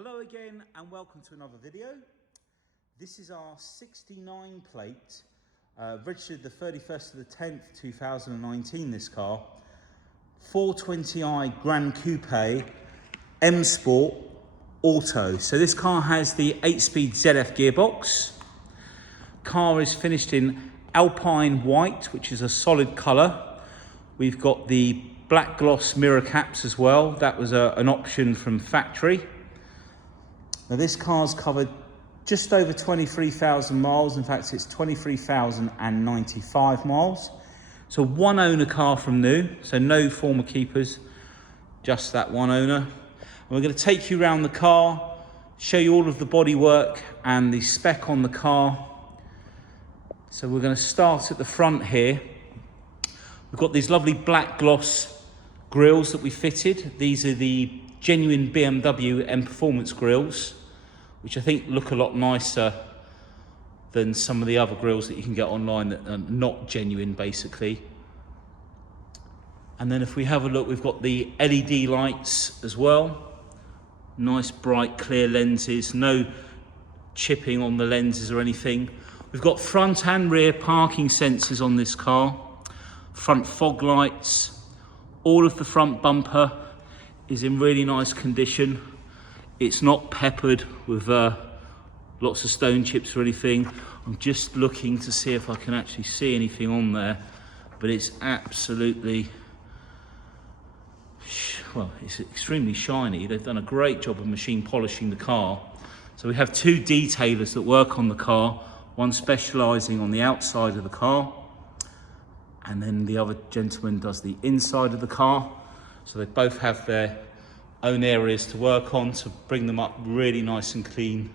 Hello again and welcome to another video. This is our 69 plate, registered the 31st of the 10th 2019 this car, 420i Gran Coupe M Sport Auto. So this car has the 8-speed ZF gearbox. Car is finished in Alpine White, which is a solid colour. We've got the black gloss mirror caps as well. That was an option from factory. Now this car's covered just over 23,000 miles. In fact, it's 23,095 miles. So one owner car from new, so no former keepers, just that one owner. And we're going to take you around the car, show you all of the bodywork and the spec on the car. So we're going to start at the front here. We've got these lovely black gloss grills that we fitted. These are the genuine BMW M Performance grills, which I think look a lot nicer than some of the other grills that you can get online that are not genuine, basically. And then if we have a look, we've got the LED lights as well. Nice bright clear lenses, no chipping on the lenses or anything. We've got front and rear parking sensors on this car, front fog lights. All of the front bumper is in really nice condition. It's not peppered with lots of stone chips or anything. I'm just looking to see if I can actually see anything on there, but it's absolutely, well, it's extremely shiny. They've done a great job of machine polishing the car. So we have two detailers that work on the car, one specialising on the outside of the car, and then the other gentleman does the inside of the car. So they both have their own areas to work on to bring them up really nice and clean.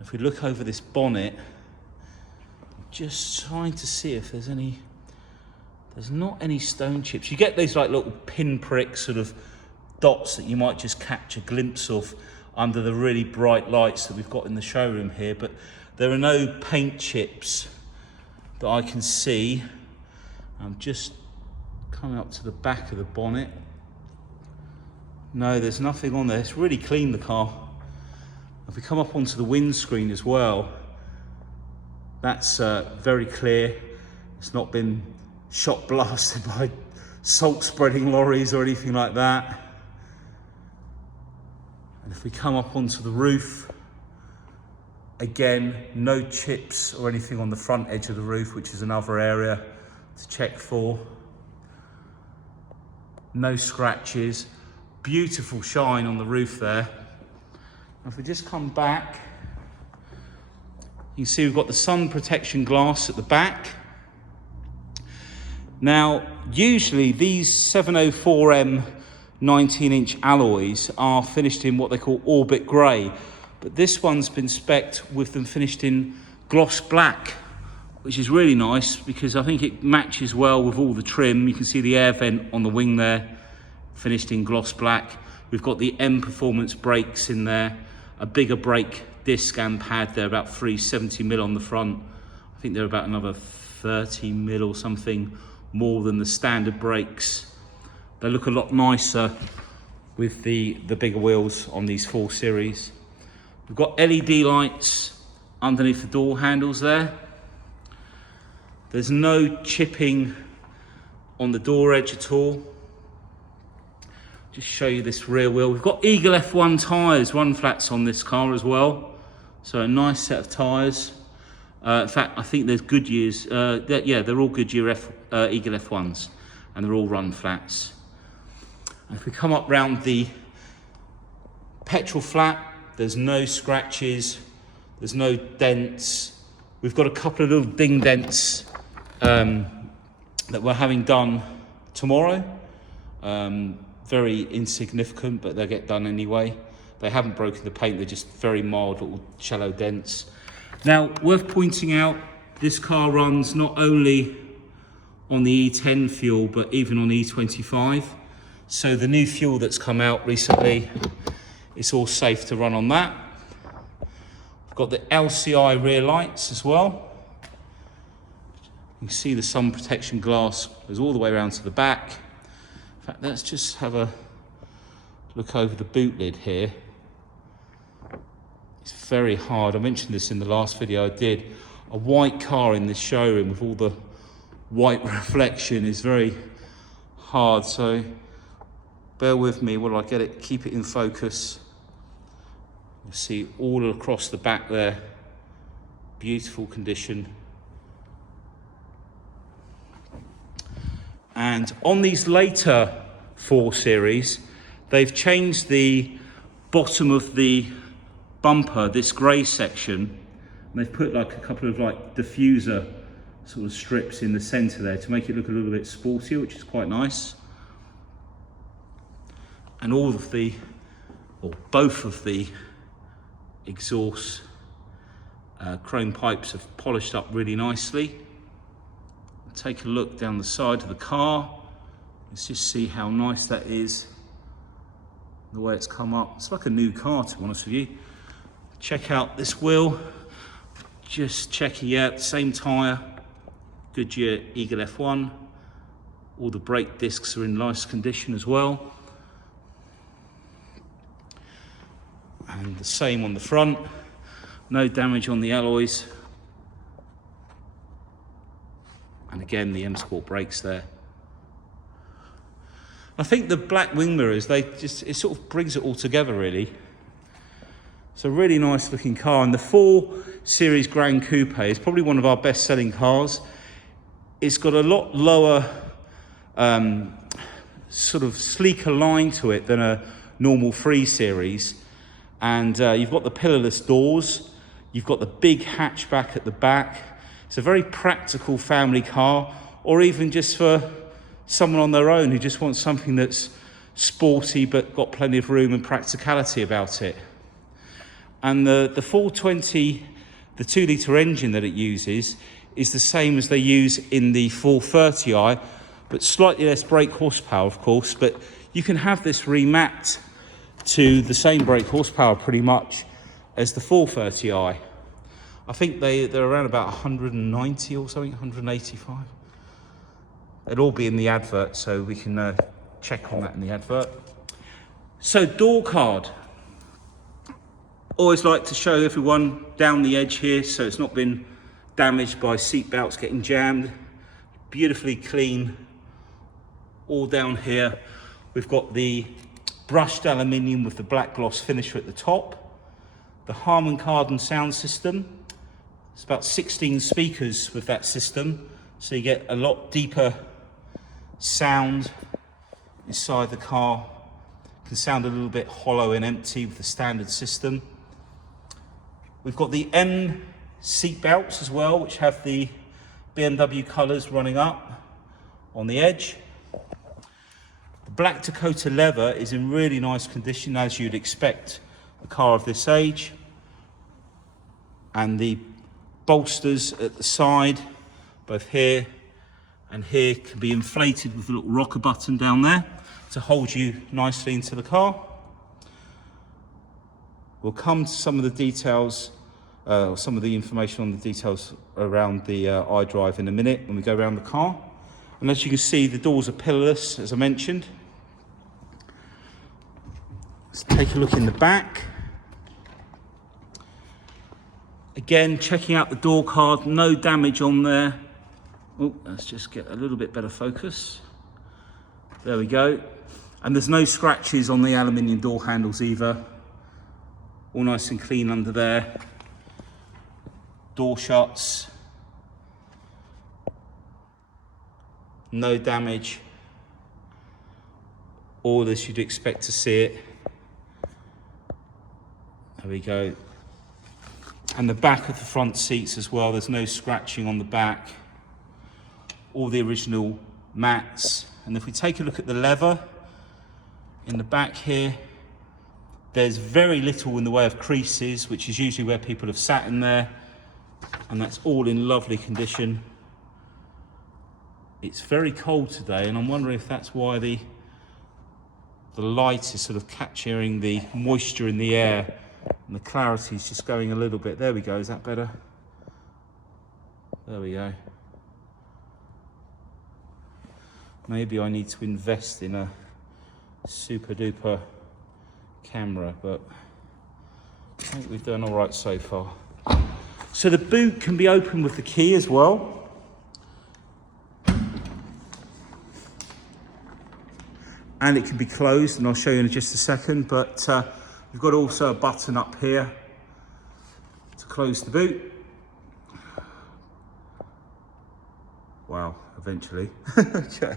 If we look over this bonnet, I'm just trying to see if there's not any stone chips. You get these like little pinprick sort of dots that you might just catch a glimpse of under the really bright lights that we've got in the showroom here, but there are no paint chips that I can see. I'm just coming up to the back of the bonnet. No, there's nothing on there. It's really clean, the car. If we come up onto the windscreen as well, that's very clear. It's not been shot blasted by salt spreading lorries or anything like that. And if we come up onto the roof, again, no chips or anything on the front edge of the roof, which is another area to check for. No scratches. Beautiful shine on the roof there. If we just come back, you can see we've got the sun protection glass at the back. Now, usually these 704M 19-inch alloys are finished in what they call orbit grey, but this one's been spec'd with them finished in gloss black, which is really nice because I think it matches well with all the trim. You can see the air vent on the wing there, finished in gloss black. We've got the M Performance brakes in there, a bigger brake disc and pad. They're about 370mm on the front. I think they're about another 30mm or something more than the standard brakes. They look a lot nicer with the bigger wheels on these 4 Series. We've got LED lights underneath the door handles there. There's no chipping on the door edge at all. Just show you this rear wheel. We've got Eagle F1 tyres, run flats on this car as well. So a nice set of tyres. In fact, I think there's Goodyear's. Yeah, they're all Goodyear Eagle F1s, and they're all run flats. And if we come up round the petrol flat, there's no scratches, there's no dents. We've got a couple of little ding dents that we're having done tomorrow. Very insignificant, but they'll get done anyway. They haven't broken the paint, they're just very mild little shallow dents. Now, worth pointing out, this car runs not only on the E10 fuel, but even on E25. So the new fuel that's come out recently, it's all safe to run on that. We've got the LCI rear lights as well. You can see the sun protection glass goes all the way around to the back. In fact, let's just have a look over the boot lid here. It's very hard. I mentioned this in the last video I did. A white car in this showroom with all the white reflection is very hard, so bear with me while I get it, keep it in focus. You see all across the back there, beautiful condition. And on these later 4 series, they've changed the bottom of the bumper, this grey section, and they've put like a couple of like diffuser sort of strips in the centre there to make it look a little bit sportier, which is quite nice. And all of the, or both of the exhaust chrome pipes have polished up really nicely. Take a look down the side of the car. Let's just see how nice that is. The way it's come up. It's like a new car, to be honest with you. Check out this wheel. Just checking out, same tyre. Goodyear Eagle F1. All the brake discs are in nice condition as well. And the same on the front. No damage on the alloys. And again, the M Sport brakes there. I think the black wing mirrors, it sort of brings it all together really. It's a really nice looking car, and the 4 Series Gran Coupe is probably one of our best selling cars. It's got a lot lower, sort of sleeker line to it than a normal 3 Series. And you've got the pillarless doors, you've got the big hatchback at the back. It's a very practical family car, or even just for someone on their own who just wants something that's sporty but got plenty of room and practicality about it. And the 420, the 2 litre engine that it uses is the same as they use in the 430i, but slightly less brake horsepower, of course. But you can have this remapped to the same brake horsepower pretty much as the 430i. I think they're around about 190 or something, 185. It'll all be in the advert, so we can check on that in the advert. So door card. Always like to show everyone down the edge here, so it's not been damaged by seat belts getting jammed. Beautifully clean all down here. We've got the brushed aluminium with the black gloss finisher at the top. The Harman Kardon sound system. It's about 16 speakers with that system, so you get a lot deeper sound inside the car. It can sound a little bit hollow and empty with the standard system. We've got the M seat belts as well, which have the BMW colours running up on the edge. The black DAKOTA leather is in really nice condition, as you'd expect a car of this age. And the bolsters at the side, both here and here, can be inflated with a little rocker button down there to hold you nicely into the car. We'll come to some of the details, some of the information on the details around the iDrive in a minute when we go around the car. And as you can see, the doors are pillarless, as I mentioned. Let's take a look in the back. Again, checking out the door card, no damage on there. Oh, let's just get a little bit better focus. There we go. And there's no scratches on the aluminium door handles either. All nice and clean under there. Door shuts. No damage. All as you'd expect to see it. There we go. And the back of the front seats as well, there's no scratching on the back. All the original mats. And if we take a look at the leather in the back here, there's very little in the way of creases, which is usually where people have sat in there. And that's all in lovely condition. It's very cold today, and I'm wondering if that's why the light is sort of capturing the moisture in the air. And the clarity is just going a little bit. There we go, is that better? There we go. Maybe I need to invest in a super duper camera, but think we've done all right so far. So the boot can be opened with the key as well. And it can be closed, and I'll show you in just a second, but we've got also a button up here to close the boot. Wow, eventually. Okay.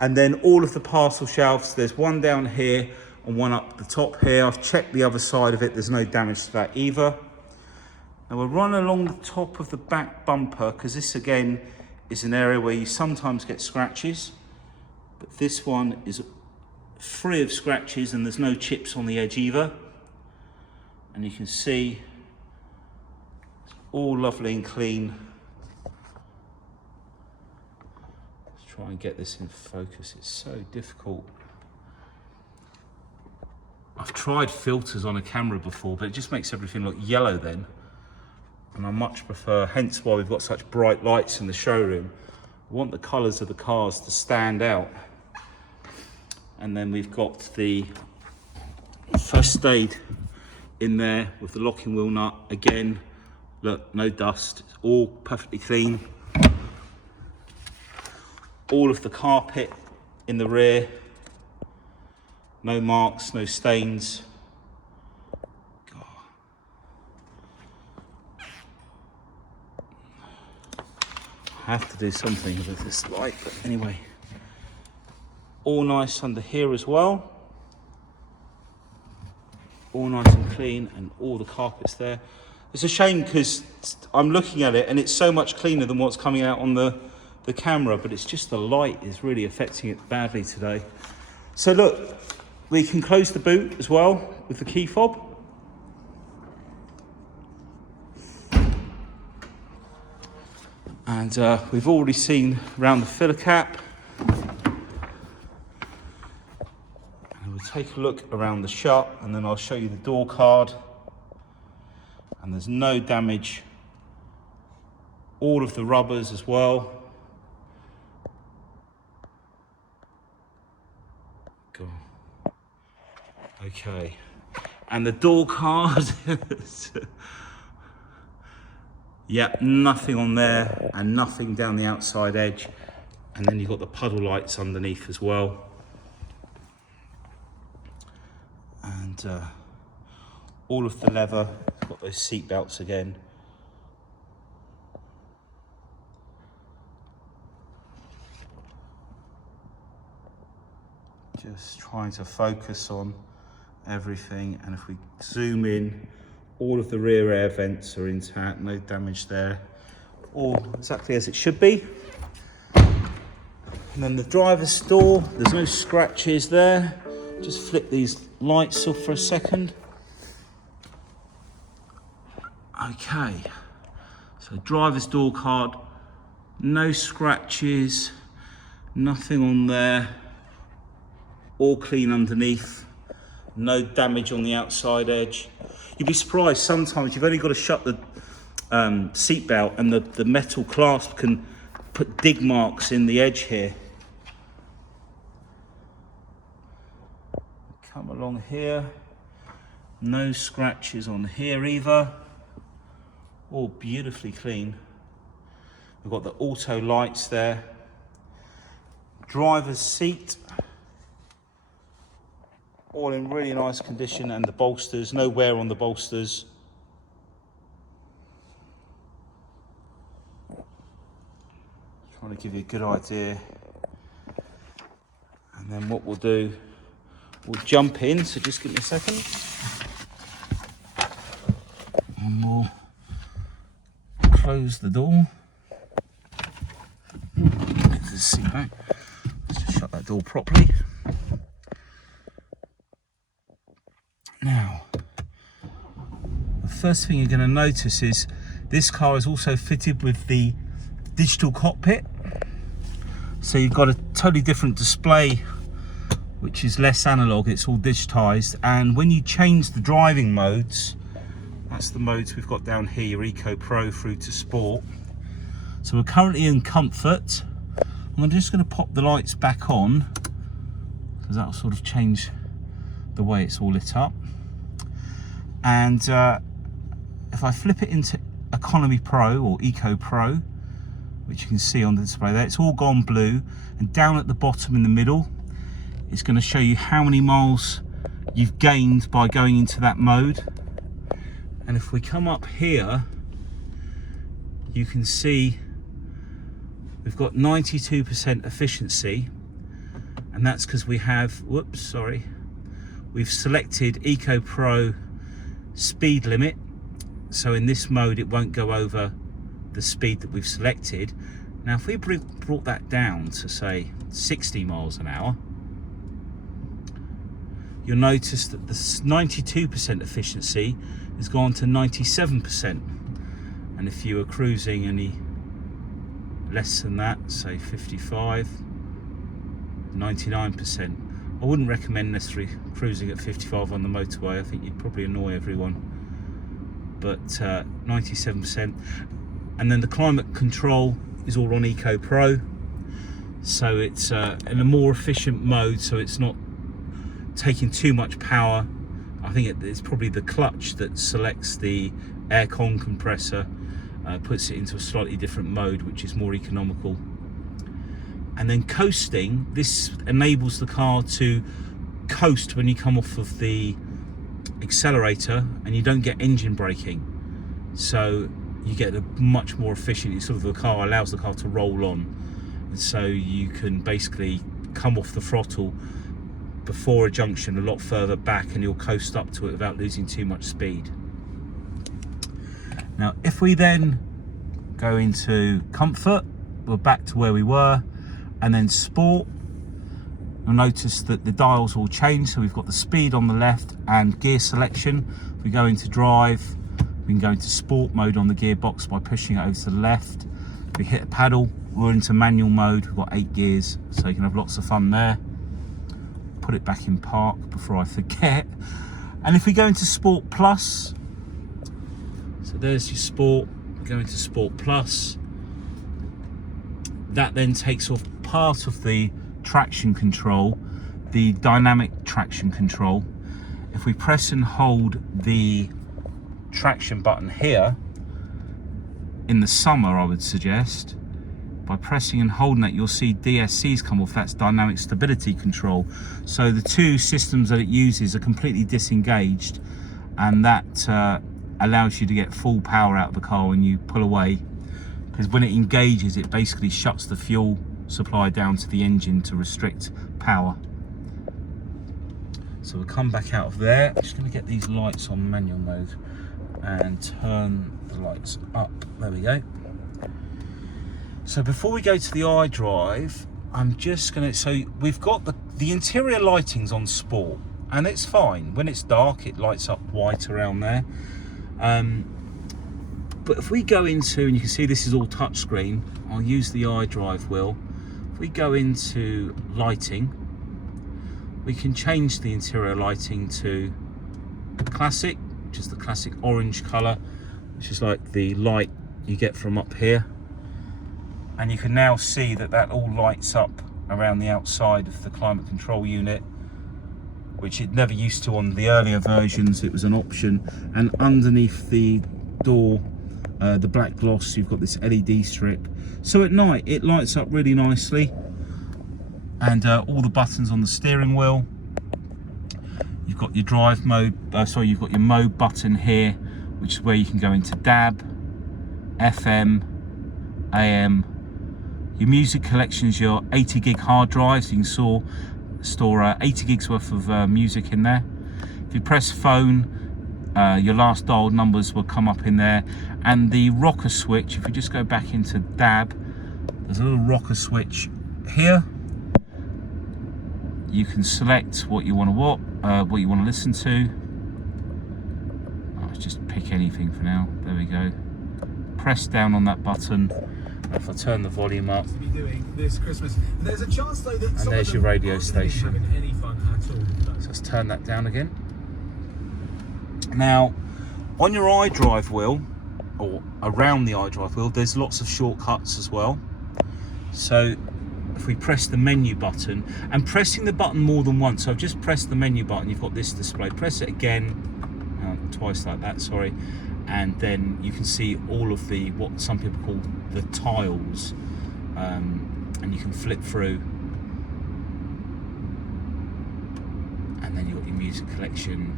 And then all of the parcel shelves, there's one down here and one up the top here. I've checked the other side of it, there's no damage to that either. Now we'll run along the top of the back bumper, because this again is an area where you sometimes get scratches, but this one is free of scratches and there's no chips on the edge either. And you can see it's all lovely and clean. Try and get this in focus, it's so difficult. I've tried filters on a camera before, but it just makes everything look yellow then. And I much prefer, hence why we've got such bright lights in the showroom. I want the colours of the cars to stand out. And then we've got the first aid in there with the locking wheel nut. Again, look, no dust, it's all perfectly clean. All of the carpet in the rear, no marks, no stains. God. I have to do something with this light, but anyway. All nice under here as well. All nice and clean, and all the carpets there. It's a shame because I'm looking at it and it's so much cleaner than what's coming out on the camera, but it's just the light is really affecting it badly today. So look, we can close the boot as well with the key fob. And we've already seen around the filler cap. And we'll take a look around the shut, and then I'll show you the door card. And there's no damage. All of the rubbers as well. Okay, and the door card, yeah, nothing on there and nothing down the outside edge. And then you've got the puddle lights underneath as well. And all of the leather, got those seat belts again. Just trying to focus on everything, and if we zoom in, all of the rear air vents are intact, no damage there, all exactly as it should be. And then the driver's door, there's no scratches there. Just flip these lights off for a second. Okay, so driver's door card, no scratches, nothing on there, all clean underneath. No damage on the outside edge. You'd be surprised sometimes you've only got to shut the seat belt and the metal clasp can put dig marks in the edge here. Come along here. No scratches on here either. All beautifully clean. We've got the auto lights there. Driver's seat. All in really nice condition, and the bolsters, no wear on the bolsters. Trying to give you a good idea. And then what we'll do, we'll jump in, so just give me a second. And we'll close the door. Let's just shut that door properly. Now, the first thing you're going to notice is this car is also fitted with the Digital Cockpit. So you've got a totally different display, which is less analog, it's all digitized. And when you change the driving modes, that's the modes we've got down here, your Eco Pro through to Sport. So we're currently in Comfort. I'm just going to pop the lights back on, because that'll sort of change the way it's all lit up. And if I flip it into Economy Pro or Eco Pro, which you can see on the display there, it's all gone blue, and down at the bottom in the middle it's going to show you how many miles you've gained by going into that mode. And if we come up here, you can see we've got 92% efficiency, and that's because we have, we've selected Eco Pro speed limit, so in this mode it won't go over the speed that we've selected. Now if we brought that down to say 60 miles an hour, you'll notice that the 92% efficiency has gone to 97%, and if you were cruising any less than that, say 55, 99%. I wouldn't recommend necessarily cruising at 55 on the motorway. I think you'd probably annoy everyone, but 97%. And then the climate control is all on Eco Pro, so it's in a more efficient mode, so it's not taking too much power. I think it's probably the clutch that selects the aircon compressor, puts it into a slightly different mode, which is more economical. And then coasting, this enables the car to coast when you come off of the accelerator, and you don't get engine braking, so you get a much more efficient, sort of the car allows the car to roll on, and so you can basically come off the throttle before a junction a lot further back, and you'll coast up to it without losing too much speed. Now if we then go into comfort, we're back to where we were, and then sport, you'll notice that the dials all change, so we've got the speed on the left and gear selection. If we go into drive, we can go into sport mode on the gearbox by pushing it over to the left. If we hit a paddle, we're into manual mode. We've got 8 gears, so you can have lots of fun there. Put it back in park before I forget. And if we go into Sport Plus, so there's your Sport, go into Sport Plus, that then takes off part of the traction control, the dynamic traction control. If we press and hold the traction button here, in the summer I would suggest, by pressing and holding that, you'll see DSCs come off. That's dynamic stability control. So the two systems that it uses are completely disengaged, and that allows you to get full power out of the car when you pull away, because when it engages, it basically shuts the fuel supply down to the engine to restrict power. So we'll come back out of there. I'm just going to get these lights on manual mode and turn the lights up. There we go. So before we go to the iDrive, I'm just going to, so we've got the interior lighting's on sport, and it's fine. When it's dark, it lights up white around there. But if we go into, and you can see this is all touchscreen, I'll use the iDrive wheel. If we go into lighting, we can change the interior lighting to classic, which is the classic orange colour, which is like the light you get from up here. And you can now see that that all lights up around the outside of the climate control unit, which it never used to on the earlier versions. It was an option. And underneath the door, the black gloss, you've got this LED strip. So at night it lights up really nicely. And all the buttons on the steering wheel. You've got your drive mode, you've got your mode button here, which is where you can go into DAB, FM, AM. Your music collection is your 80 gig hard drive, so you can store 80 gigs worth of music in there. If you press phone, your last dialed numbers will come up in there. And the rocker switch, if you just go back into DAB, there's a little rocker switch here. You can select what you want to listen to. Let's just pick anything for now. There we go. Press down on that button. If I turn the volume up, this Christmas. There's a chance, though, that and there's your radio station. So let's turn that down again. Now, on your iDrive wheel, or around the iDrive wheel, there's lots of shortcuts as well. So if we press the menu button, and pressing the button more than once, so I've just pressed the menu button, you've got this display. Press it again twice like that, sorry. And then you can see all of the, what some people call the tiles, and you can flip through. And then you've got your music collection,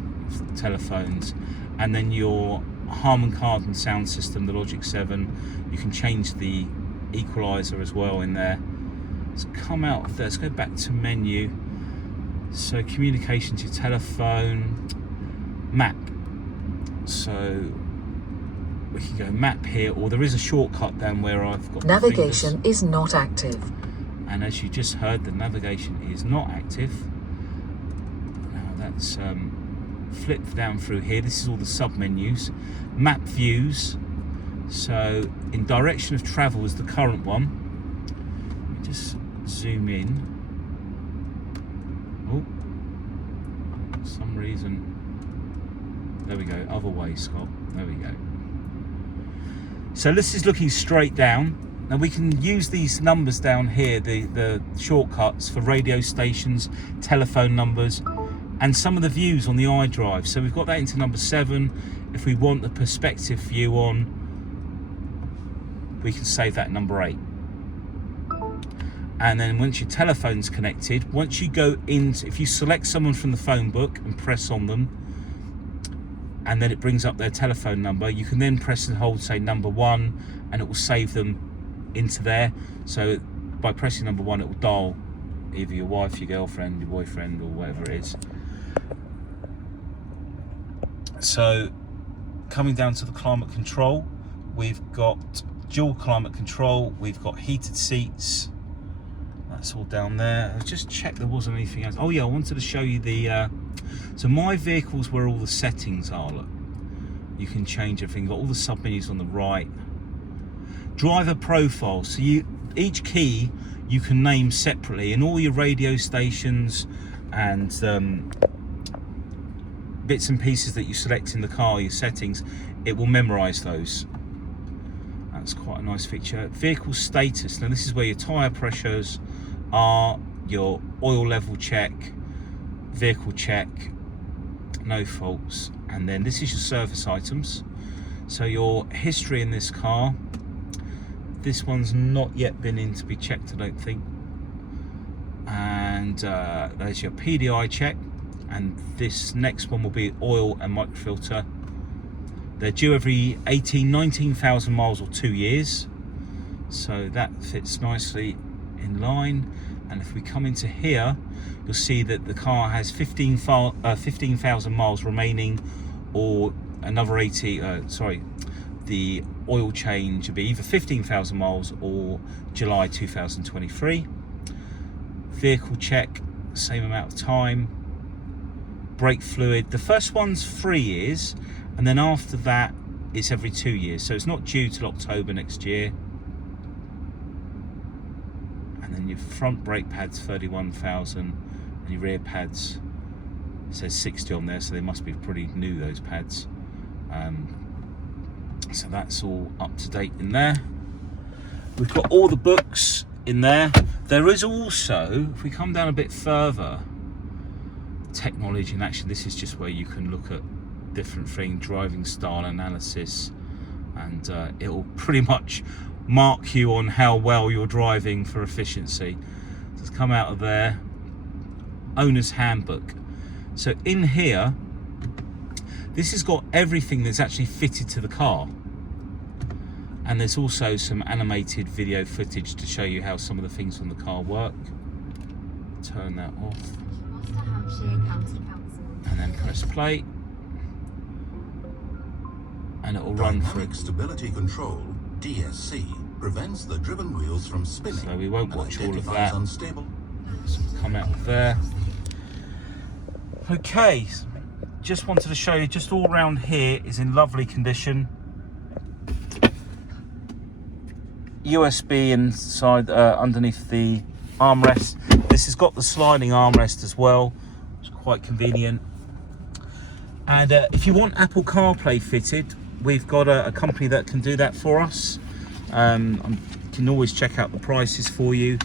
telephones, and then your Harman Kardon sound system, the Logic 7. You can change the equalizer as well in there. Let's come out of there, let's go back to menu. So communication to your telephone, map. So we can go map here, or there is a shortcut down where I've got navigation is not active. And as you just heard, the navigation is not active. Now that's flipped down through here. This is all the sub menus. Map views. So in direction of travel is the current one. Let me just zoom in. Oh, for some reason. There we go, other way, Scott. There we go. So this is looking straight down. Now we can use these numbers down here, the shortcuts for radio stations, telephone numbers, and some of the views on the iDrive. So we've got that into number 7. If we want the perspective view on, we can save that number 8. And then once your telephone's connected, once you go into, if you select someone from the phone book and press on them, and then it brings up their telephone number, you can then press and hold, say, number 1, and it will save them into there. So by pressing number 1, it will dial either your wife, your girlfriend, your boyfriend, or whatever it is. So coming down to the climate control, we've got dual climate control, we've got heated seats. That's all down there. I'll just check there wasn't anything else. Oh yeah, I wanted to show you the so my vehicle's where all the settings are. Look, you can change everything. Got all the sub menus on the right. Driver profile. So each key you can name separately, and all your radio stations and bits and pieces that you select in the car, your settings, it will memorize those. That's quite a nice feature. Vehicle status. Now this is where your tire pressures are, your oil level check, vehicle check, no faults, and then this is your service items. So your history in this car, this one's not yet been in to be checked, I don't think. And there's your PDI check, and this next one will be oil and microfilter. They're due every 19,000 miles or 2 years, so that fits nicely in line. And if we come into here, you'll see that the car has 15,000 miles remaining, or another 80. The oil change will be either 15,000 miles or July 2023. Vehicle check, same amount of time. Brake fluid, the first one's 3 years, and then after that it's every 2 years, so it's not due till October next year. And then your front brake pads 31,000, and your rear pads, it says 60 on there, so they must be pretty new, those pads. So that's all up to date in there. We've got all the books in there. There is also, if we come down a bit further, technology in action. This is just where you can look at different things, driving style analysis, and it will pretty much mark you on how well you're driving for efficiency. So let's come out of there. Owner's Handbook. So in here, this has got everything that's actually fitted to the car, and there's also some animated video footage to show you how some of the things on the car work. Turn that off. And then press play, and it will run through. Dynamic Stability Control (DSC) prevents the driven wheels from spinning. So we won't watch all of that. Unstable. So come out of there. Okay, just wanted to show you, just all around here is in lovely condition. USB inside, underneath the armrest. This has got the sliding armrest as well. It's quite convenient. And if you want Apple CarPlay fitted, we've got a company that can do that for us. Can always check out the prices for you.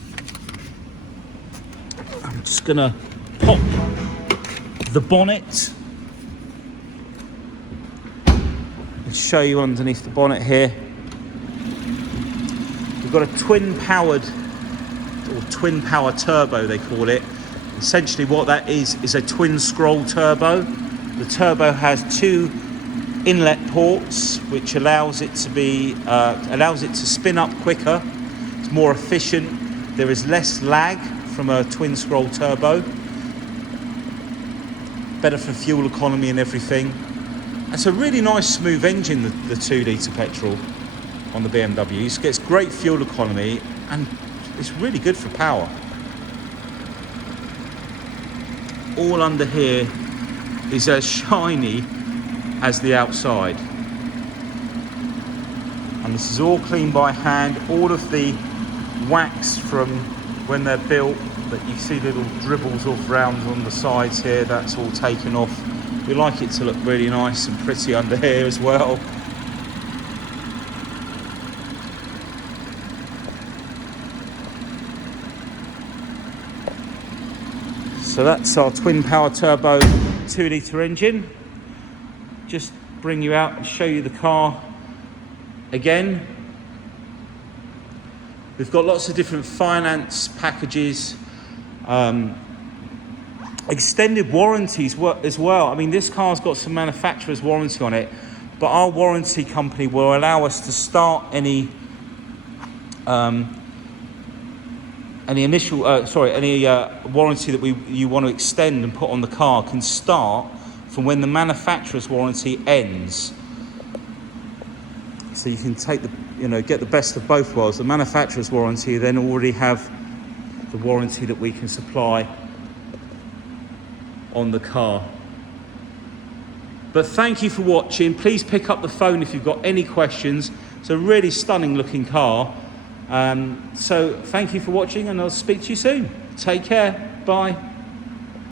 I'm just gonna pop the bonnet. I'll show you underneath the bonnet here. We've got a twin power turbo, they call it. Essentially what that is a twin scroll turbo. The turbo has 2 inlet ports, which allows it to spin up quicker. It's more efficient. There is less lag from a twin scroll turbo. Better for fuel economy and everything. It's a really nice smooth engine, the 2 litre petrol on the BMW. It gets great fuel economy and it's really good for power. All under here is as shiny as the outside. And this is all cleaned by hand. All of the wax from when they're built, that you see little dribbles off round on the sides here, that's all taken off. We like it to look really nice and pretty under here as well. So that's our twin power turbo 2 litre engine. Just bring you out and show you the car again. We've got lots of different finance packages, extended warranties as well. I mean, this car's got some manufacturer's warranty on it, but our warranty company will allow us to start any warranty that you want to extend and put on the car can start from when the manufacturer's warranty ends. So you can take get the best of both worlds. The manufacturer's warranty, then already have the warranty that we can supply on the car. But thank you for watching. Please pick up the phone if you've got any questions. It's a really stunning looking car. So thank you for watching and I'll speak to you soon. Take care. Bye.